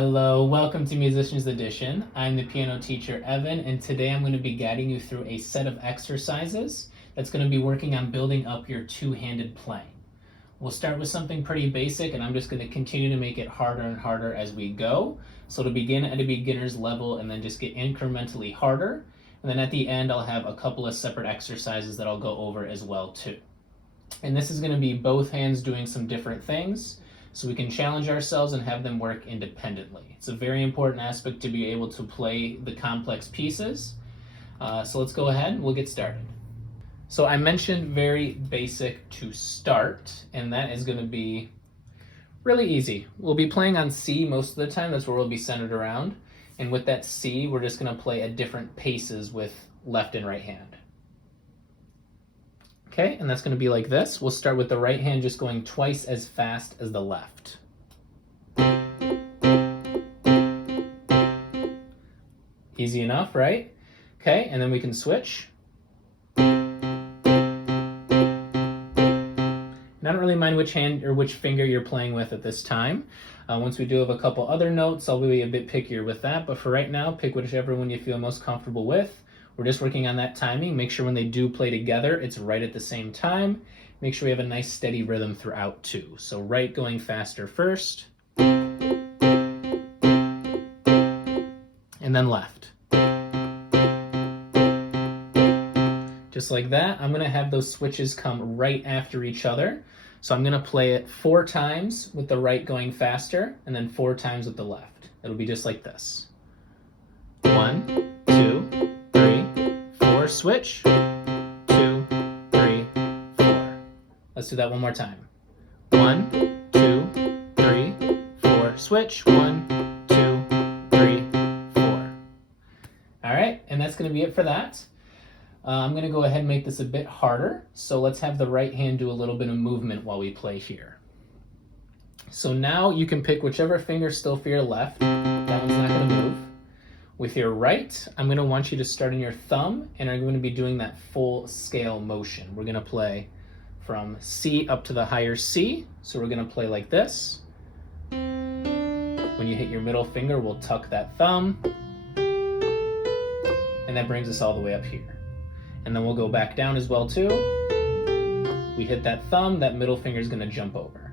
Hello, welcome to Musicians Edition. I'm the piano teacher, Evan, and today I'm going to be guiding you through a set of exercises that's going to be working on building up your two-handed playing. We'll start with something pretty basic, and I'm just going to continue to make it harder and harder as we go. So to begin at a beginner's level and then just get incrementally harder. And then at the end, I'll have a couple of separate exercises that I'll go over as well too. And this is going to be both hands doing some different things, so we can challenge ourselves and have them work independently. It's a very important aspect to be able to play the complex pieces. So let's go ahead and we'll get started. So I mentioned very basic to start, and that is going to be really easy. We'll be playing on C most of the time. That's where we'll be centered around. And with that C, we're just going to play at different paces with left and right hand. Okay, and that's going to be like this. We'll start with the right hand just going twice as fast as the left. Easy enough, right? Okay, and then we can switch. And I don't really mind which hand or which finger you're playing with at this time. Once we do have a couple other notes, I'll be a bit pickier with that, but for right now, pick whichever one you feel most comfortable with. We're just working on that timing. Make sure when they do play together, it's right at the same time. Make sure we have a nice steady rhythm throughout too. So right going faster first, and then left. Just like that. I'm gonna have those switches come right after each other. So I'm gonna play it 4 times with the right going faster, and then 4 times with the left. It'll be just like this. 1, 2, 3, 4, switch, 2, 3, 4. Let's do that one more time. 1, 2, 3, 4, switch, 1, 2, 3, 4. All right, and that's gonna be it for that. I'm gonna go ahead and make this a bit harder. So let's have the right hand do a little bit of movement while we play here. So now you can pick whichever finger still for your left. That one's not gonna move. With your right, I'm going to want you to start on your thumb, and I'm going to be doing that full scale motion. We're going to play from C up to the higher C. So we're going to play like this. When you hit your middle finger, we'll tuck that thumb. And that brings us all the way up here. And then we'll go back down as well too. We hit that thumb, that middle finger is going to jump over.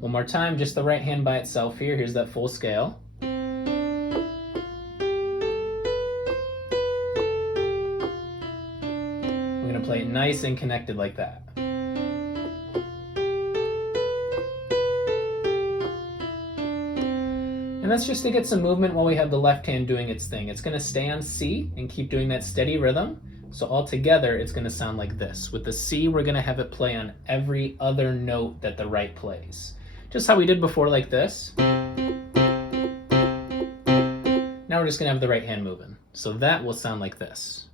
One more time, just the right hand by itself here. Here's that full scale. Play it nice and connected like that. And that's just to get some movement while we have the left hand doing its thing. It's going to stay on C and keep doing that steady rhythm. So all together, it's going to sound like this. With the C, we're going to have it play on every other note that the right plays. Just how we did before, like this. Now we're just going to have the right hand moving. So that will sound like this.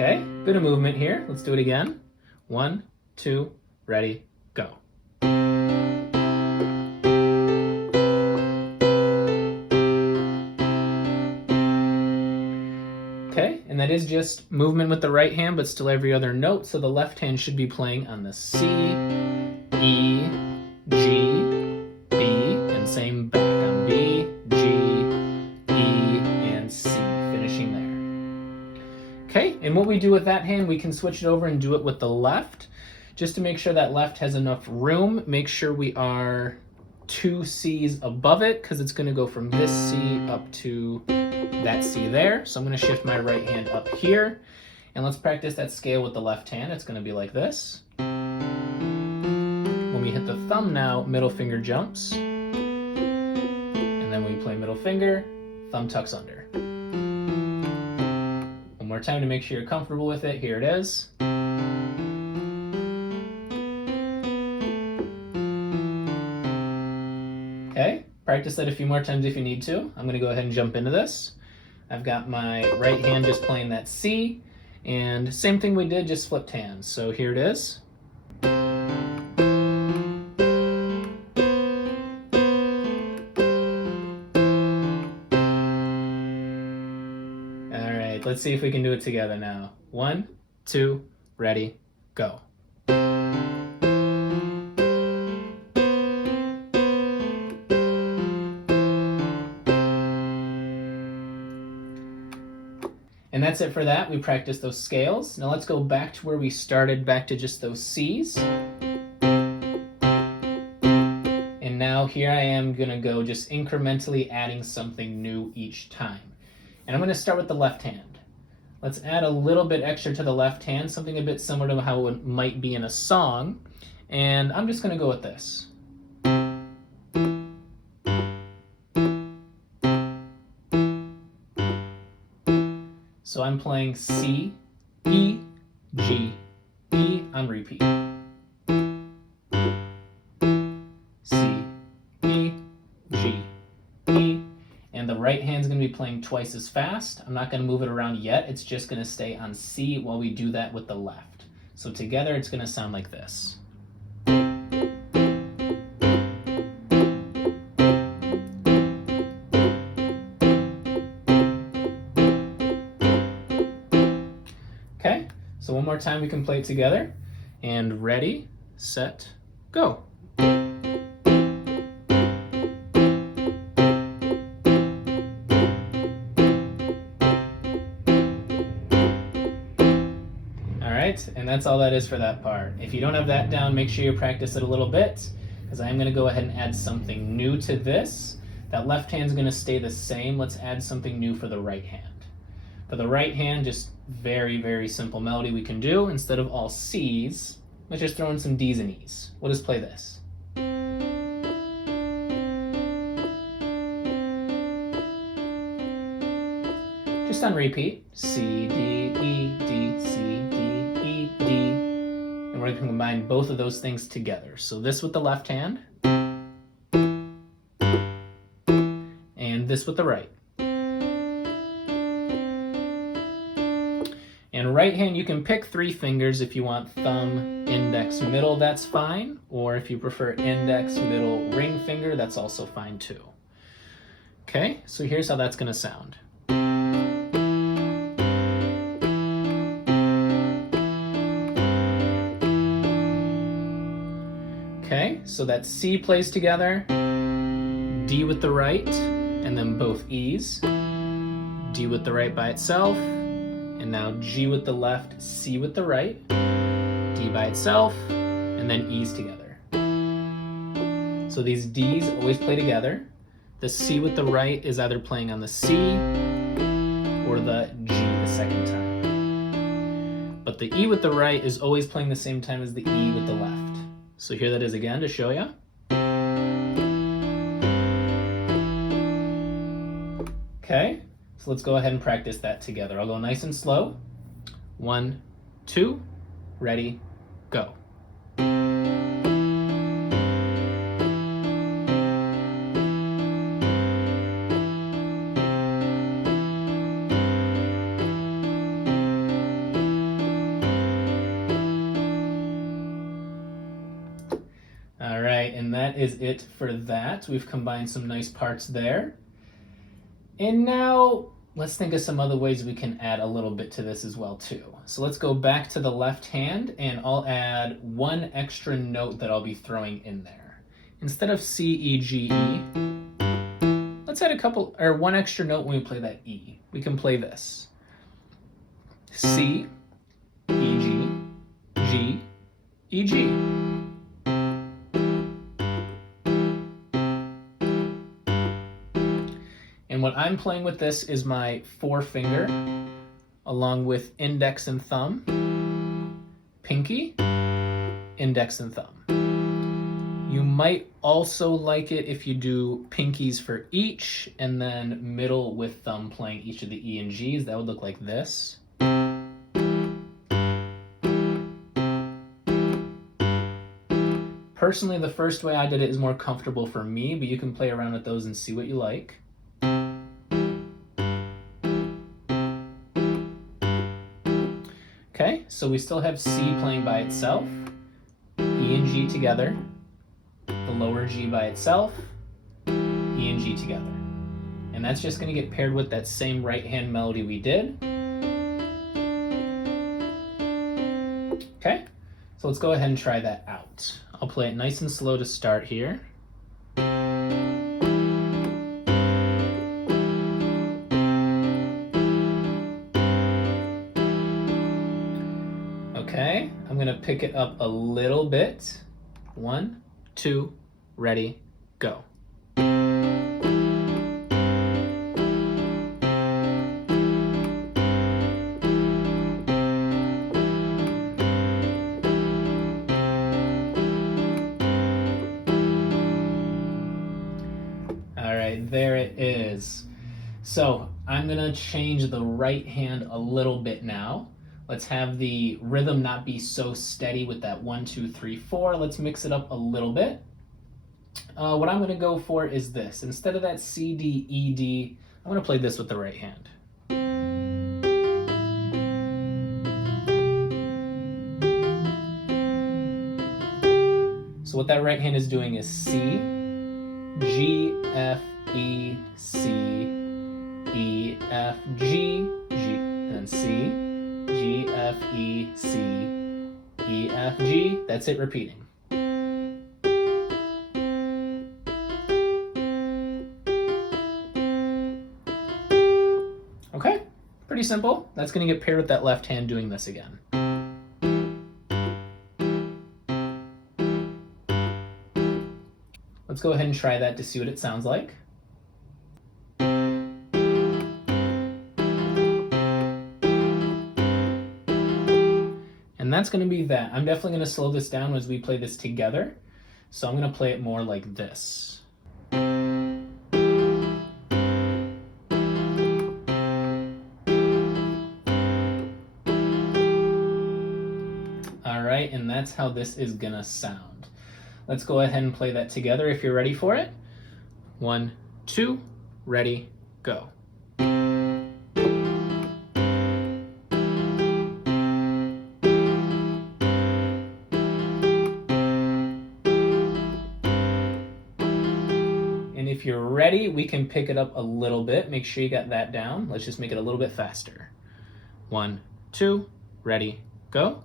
Okay, bit of movement here. Let's do it again. 1, 2, ready, go. Okay, and that is just movement with the right hand, but still every other note. So the left hand should be playing on the C, E, G, B, and same back on B, G, E, and C, finishing there. Okay, and what we do with that hand, we can switch it over and do it with the left. Just to make sure that left has enough room, make sure we are 2 C's above it, because it's going to go from this C up to that C there. So I'm going to shift my right hand up here, and let's practice that scale with the left hand. It's going to be like this. When we hit the thumb now, middle finger jumps, and then when we play middle finger, thumb tucks under. One more time to make sure you're comfortable with it. Here it is. Okay, practice that a few more times if you need to. I'm going to go ahead and jump into this. I've got my right hand just playing that C, and same thing we did, just flipped hands. So here it is. Let's see if we can do it together now. 1, 2, ready, go. And that's it for that. We practiced those scales. Now let's go back to where we started, back to just those Cs. And now here I am going to go just incrementally adding something new each time. And I'm going to start with the left hand. Let's add a little bit extra to the left hand, something a bit similar to how it might be in a song. And I'm just going to go with this. So I'm playing C, E, G, E on repeat. C, E, G, E. And the right hand's going to be playing twice as fast. I'm not going to move it around yet. It's just going to stay on C while we do that with the left. So together it's going to sound like this. Okay, so one more time we can play it together. And ready, set, go. And that's all that is for that part. If you don't have that down, make sure you practice it a little bit, because I'm going to go ahead and add something new to this. That left hand's going to stay the same. Let's add something new for the right hand. For the right hand, just very, very simple melody we can do. Instead of all C's, let's just throw in some D's and E's. We'll just play this. Just on repeat. C, D, E, D, C, D, E, D. And we're going to combine both of those things together. So this with the left hand. And this with the right. And right hand, you can pick 3 fingers if you want thumb, index, middle, that's fine. Or if you prefer index, middle, ring finger, that's also fine too. Okay, so here's how that's going to sound. Okay, so that C plays together, D with the right, and then both E's, D with the right by itself, and now G with the left, C with the right, D by itself, and then E's together. So these D's always play together. The C with the right is either playing on the C or the G the second time. But the E with the right is always playing the same time as the E with the left. So here that is again to show you. Okay, so let's go ahead and practice that together. I'll go nice and slow. 1, 2, ready, go. All right, and that is it for that. We've combined some nice parts there. And now let's think of some other ways we can add a little bit to this as well too. So let's go back to the left hand, and I'll add one extra note that I'll be throwing in there. Instead of C, E, G, E, let's add one extra note when we play that E. We can play this. C, E, G, G, E, G. And what I'm playing with this is my 4-finger, along with index and thumb, pinky, index and thumb. You might also like it if you do pinkies for each, and then middle with thumb playing each of the E and G's. That would look like this. Personally, the first way I did it is more comfortable for me, but you can play around with those and see what you like. Okay, so we still have C playing by itself, E and G together, the lower G by itself, E and G together. And that's just going to get paired with that same right hand melody we did. Okay, so let's go ahead and try that out. I'll play it nice and slow to start here. Okay, I'm gonna pick it up a little bit. 1, 2, ready, go. All right, there it is. So I'm gonna change the right hand a little bit now. Let's have the rhythm not be so steady with that 1, 2, 3, 4. Let's mix it up a little bit. What I'm gonna go for is this. Instead of that C, D, E, D, I'm gonna play this with the right hand. So what that right hand is doing is C, G, F, E, C, E, F, G, G, and C, G, F, E, C, E, F, G. That's it repeating. Okay, pretty simple. That's gonna get paired with that left hand doing this again. Let's go ahead and try that to see what it sounds like. And that's going to be that. I'm definitely going to slow this down as we play this together. So I'm going to play it more like this. All right, and that's how this is going to sound. Let's go ahead and play that together if you're ready for it. 1, 2, ready, go. And if you're ready, we can pick it up a little bit. Make sure you got that down. Let's just make it a little bit faster. 1, 2, ready, go.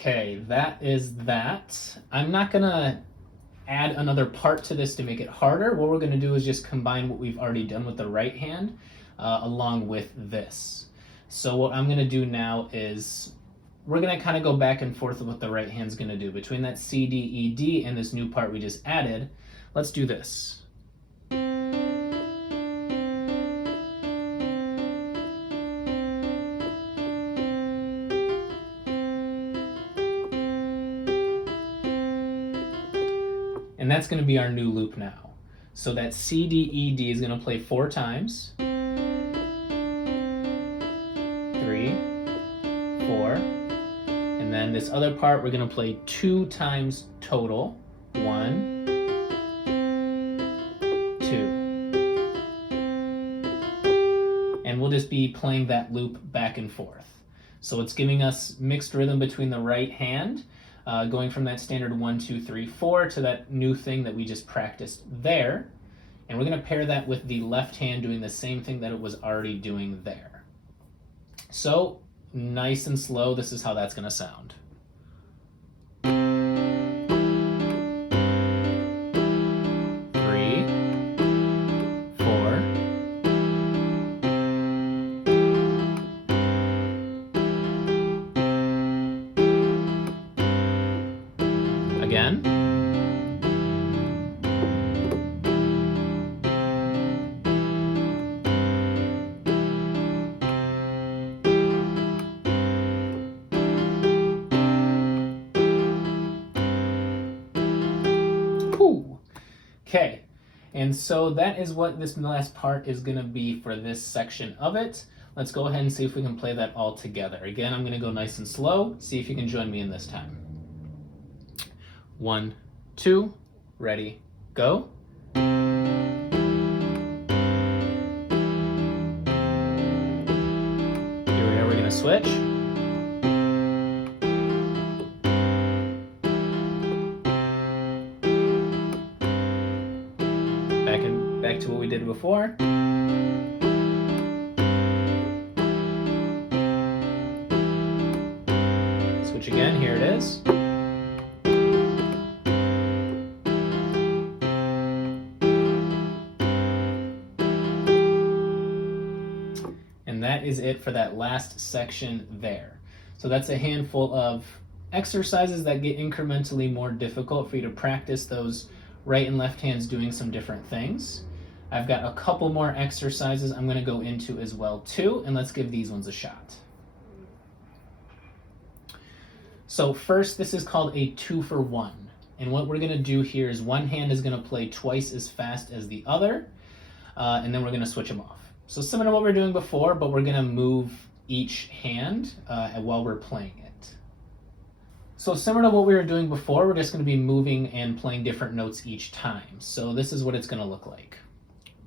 Okay, that is that. I'm not gonna add another part to this to make it harder. What we're gonna do is just combine what we've already done with the right hand along with this. So what I'm gonna do now is we're gonna kind of go back and forth with what the right hand's gonna do. Between that C, D, E, D and this new part we just added, let's do this. And that's going to be our new loop now. So that C, D, E, D is going to play 4 times. 3, 4. And then this other part we're going to play 2 times total. 1, 2. And we'll just be playing that loop back and forth. So it's giving us mixed rhythm between the right hand, going from that standard 1, 2, 3, 4 to that new thing that we just practiced there. And we're going to pair that with the left hand doing the same thing that it was already doing there. So nice and slow, this is how that's going to sound. Again. Ooh. Okay, and so that is what this last part is going to be for this section of it. Let's go ahead and see if we can play that all together. Again, I'm going to go nice and slow. See if you can join me in this time. 1, 2, ready, go. gonna switch. Back to what we did before. Switch again, here it is. And that is it for that last section there. So that's a handful of exercises that get incrementally more difficult for you to practice those right and left hands doing some different things. I've got a couple more exercises I'm going to go into as well too, and let's give these ones a shot. So first, this is called a 2-for-1. And what we're going to do here is one hand is going to play twice as fast as the other, and then we're going to switch them off. So similar to what we were doing before, but we're going to move each hand while we're playing it. So similar to what we were doing before, we're just going to be moving and playing different notes each time. So this is what it's going to look like.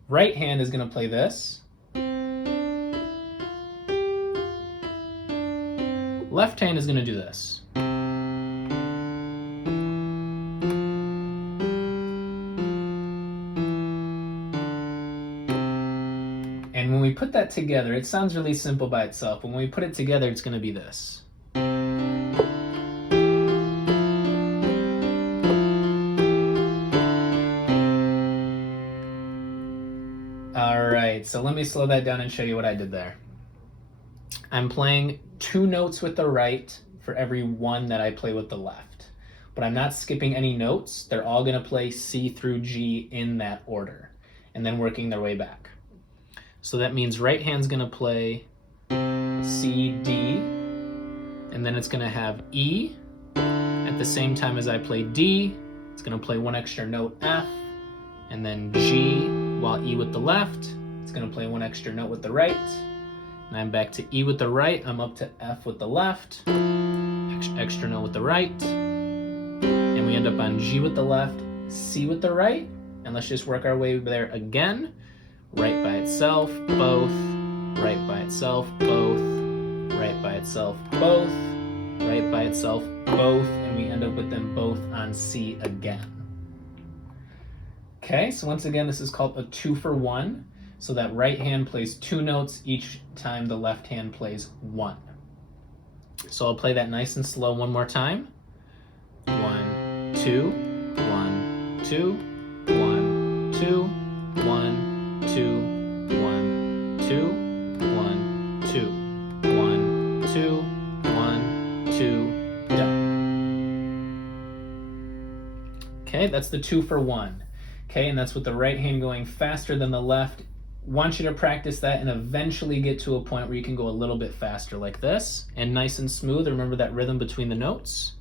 Right hand is going to play this. Left hand is going to do this. And when we put that together, it sounds really simple by itself, but when we put it together, it's going to be this. Alright, so let me slow that down and show you what I did there. I'm playing 2 notes with the right for every 1 that I play with the left. But I'm not skipping any notes. They're all going to play C through G in that order, and then working their way back. So that means right hand's going to play C, D, and then it's going to have E. At the same time as I play D, it's going to play 1 extra note, F, and then G, while E with the left, it's going to play 1 extra note with the right. And I'm back to E with the right, I'm up to F with the left, extra note with the right, and we end up on G with the left, C with the right, and let's just work our way there again. Right by itself, both, right by itself, both, right by itself, both, right by itself, both, and we end up with them both on C again. Okay, so once again, this is called a 2-for-1. So that right hand plays 2 notes each time the left hand plays 1. So I'll play that nice and slow one more time. 1, 2, 1, 2, 1, 2, 1, 2, 1, 2, 1, 2, 1, 2, 1, 2, done. Okay, that's the 2-for-1. Okay, and that's with the right hand going faster than the left. Want you to practice that and eventually get to a point where you can go a little bit faster like this, and nice and smooth. Remember that rhythm between the notes.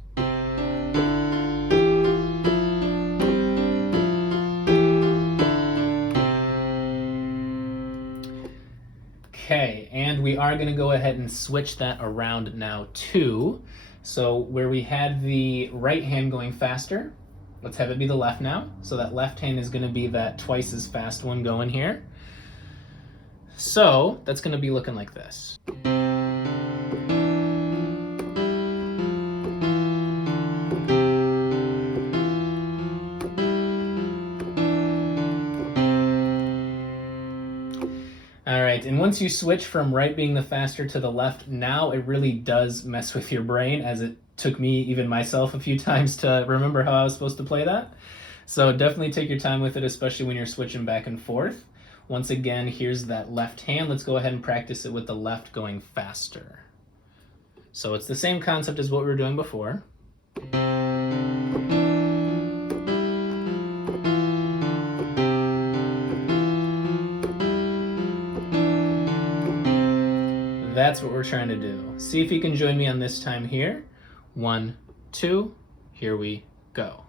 Okay, and we are going to go ahead and switch that around now too. So where we had the right hand going faster, let's have it be the left now. So that left hand is going to be that twice as fast one going here. So that's going to be looking like this. All right, and once you switch from right being the faster to the left, now it really does mess with your brain, as it took me, even myself, a few times to remember how I was supposed to play that. So definitely take your time with it, especially when you're switching back and forth. Once again, here's that left hand. Let's go ahead and practice it with the left going faster. So it's the same concept as what we were doing before. That's what we're trying to do. See if you can join me on this time here. 1, 2, here we go.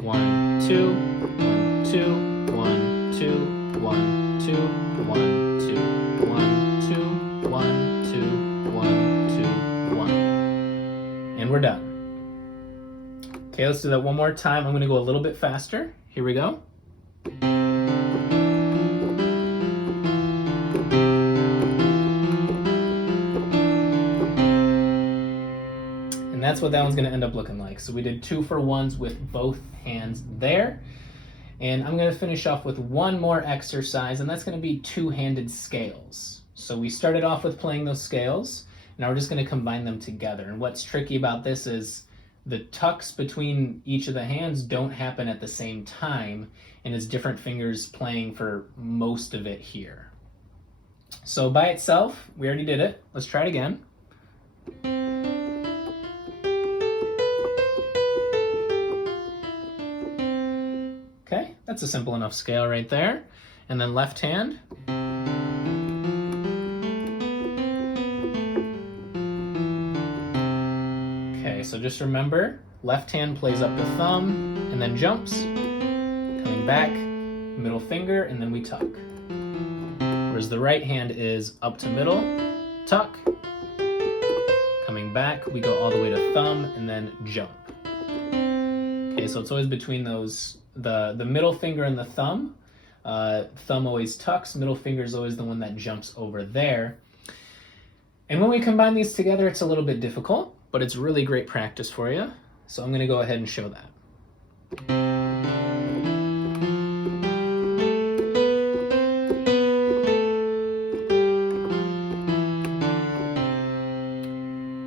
1, 2, 1, 2, 1, 2, 1, 2, 1, 2, 1, 2, 1, 2, 1, 2, 1. And we're done. Okay, let's do that one more time. I'm going to go a little bit faster. Here we go. that's what that one's gonna end up looking like. So we did 2 for 1s with both hands there. And I'm gonna finish off with one more exercise, and that's gonna be two-handed scales. So we started off with playing those scales. Now we're just gonna combine them together. And what's tricky about this is the tucks between each of the hands don't happen at the same time, and it's different fingers playing for most of it here. So by itself, we already did it. Let's try it again. Okay, that's a simple enough scale right there. And then left hand. Okay, so just remember, left hand plays up the thumb and then jumps, coming back, middle finger, and then we tuck. Whereas the right hand is up to middle, tuck, coming back, we go all the way to thumb and then jump. Okay, so it's always between those, the middle finger and the thumb. Thumb always tucks, middle finger is always the one that jumps over there. And when we combine these together, it's a little bit difficult, but it's really great practice for you. So I'm gonna go ahead and show that.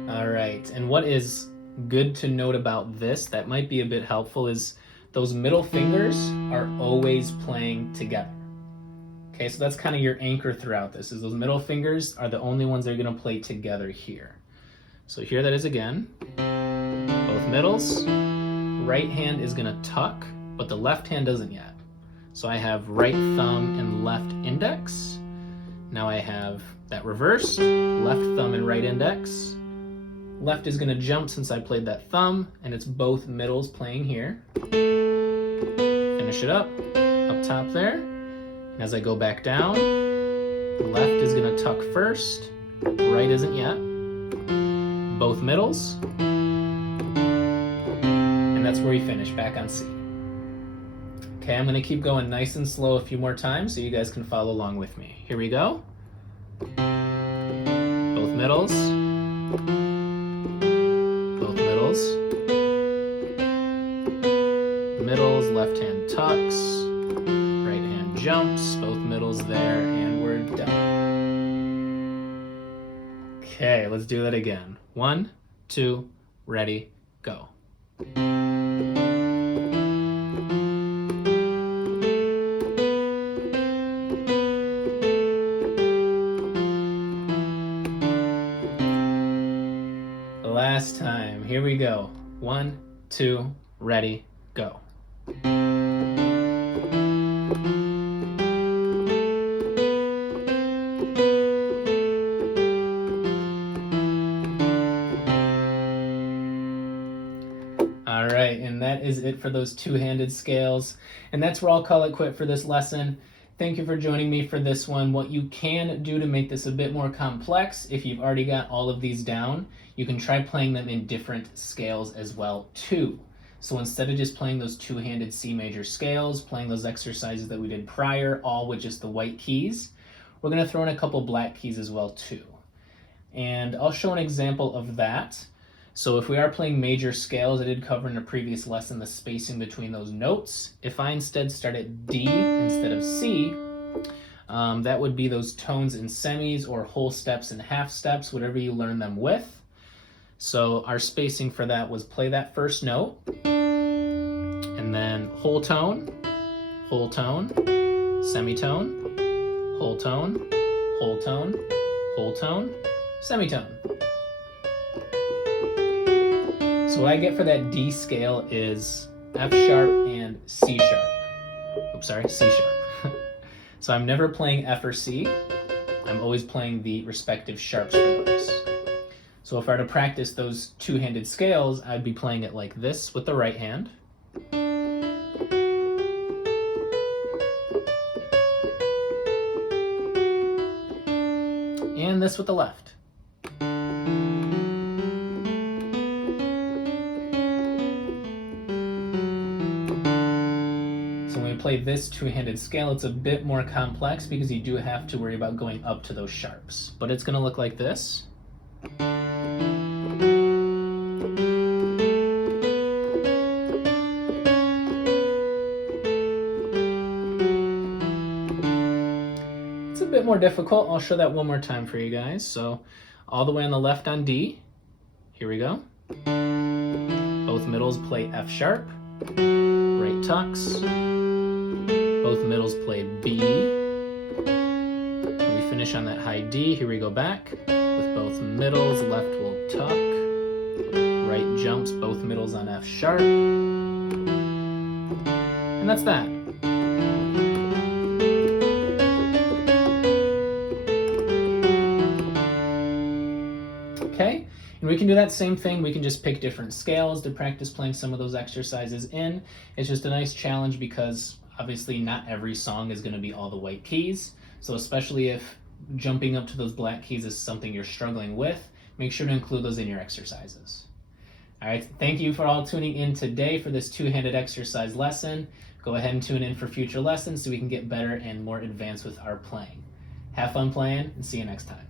All right, and what is good to note about this that might be a bit helpful is those middle fingers are always playing together. Okay, so that's kind of your anchor throughout this, is those middle fingers are the only ones that are gonna play together here. So here that is again, both middles. Right hand is gonna tuck, but the left hand doesn't yet. So I have right thumb and left index. Now I have that reversed, left thumb and right index. Left is gonna jump since I played that thumb, and it's both middles playing here. Finish it up top there. And as I go back down, left is gonna tuck first, right isn't yet. Both middles. And that's where we finish, back on C. Okay, I'm gonna keep going nice and slow a few more times so you guys can follow along with me. Here we go. Both middles. Both middles. Middles, left hand tucks. Right hand jumps, both middles there, and we're done. Okay, let's do that again. 1, 2, ready, go. Last time, here we go. 1, 2, ready, go. All right, and that is it for those two-handed scales. And that's where I'll call it quit for this lesson. Thank you for joining me for this one. What you can do to make this a bit more complex, if you've already got all of these down, you can try playing them in different scales as well too. So instead of just playing those two-handed C major scales, playing those exercises that we did prior, all with just the white keys, we're gonna throw in a couple black keys as well too. And I'll show an example of that. So if we are playing major scales, I did cover in a previous lesson the spacing between those notes. If I instead start at D instead of C, that would be those tones in semis or whole steps and half steps, whatever you learn them with. So our spacing for that was play that first note, and then whole tone, semitone, whole tone, whole tone, whole tone, semitone. So what I get for that D scale is F sharp and C sharp. Oops, sorry, C sharp. So I'm never playing F or C. I'm always playing the respective sharps for those. So if I were to practice those two-handed scales, I'd be playing it like this with the right hand. And this with the left. Play this two-handed scale, it's a bit more complex because you do have to worry about going up to those sharps. But it's going to look like this. more difficult. I'll show that one more time for you guys. So all the way on the left on D. Here we go. Both middles play F sharp. Right tucks. Both middles play B. And we finish on that high D. Here we go back. With both middles, left will tuck. Right jumps, both middles on F sharp. And that's that. Okay, and we can do that same thing. We can just pick different scales to practice playing some of those exercises in. It's just a nice challenge because obviously not every song is going to be all the white keys. So especially if jumping up to those black keys is something you're struggling with, make sure to include those in your exercises. All right, thank you for all tuning in today for this two-handed exercise lesson. Go ahead and tune in for future lessons so we can get better and more advanced with our playing. Have fun playing and see you next time.